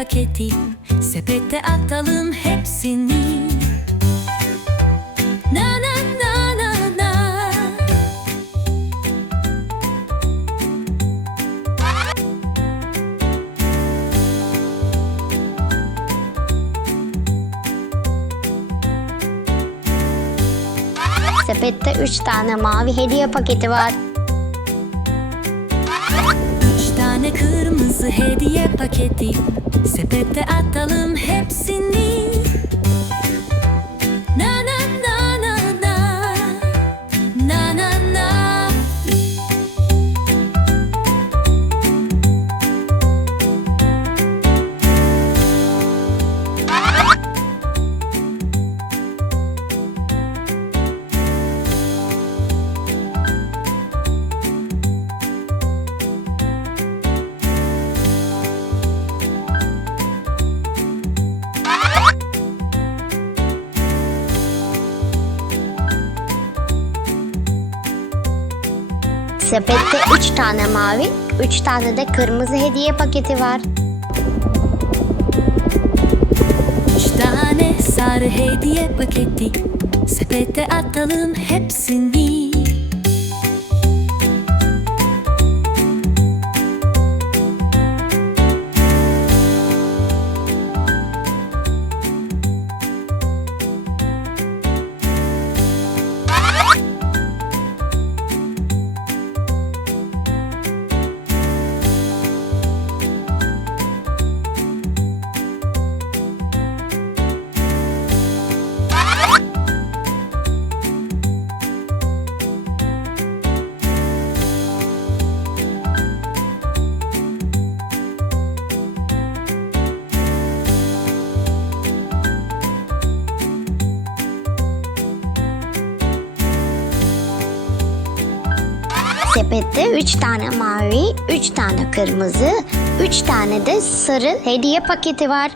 paketi Sepete atalım hepsini Na na na na na Sepette 3 tane mavi hediye paketi var. Üç tane kırmızı hediye paketi Sepete atalım Sepette 3 tane mavi, 3 tane de kırmızı hediye paketi var. Üç tane sarı hediye paketi Sepete atalım hepsini Sepette 3 tane mavi, 3 tane kırmızı, 3 tane de sarı hediye paketi var.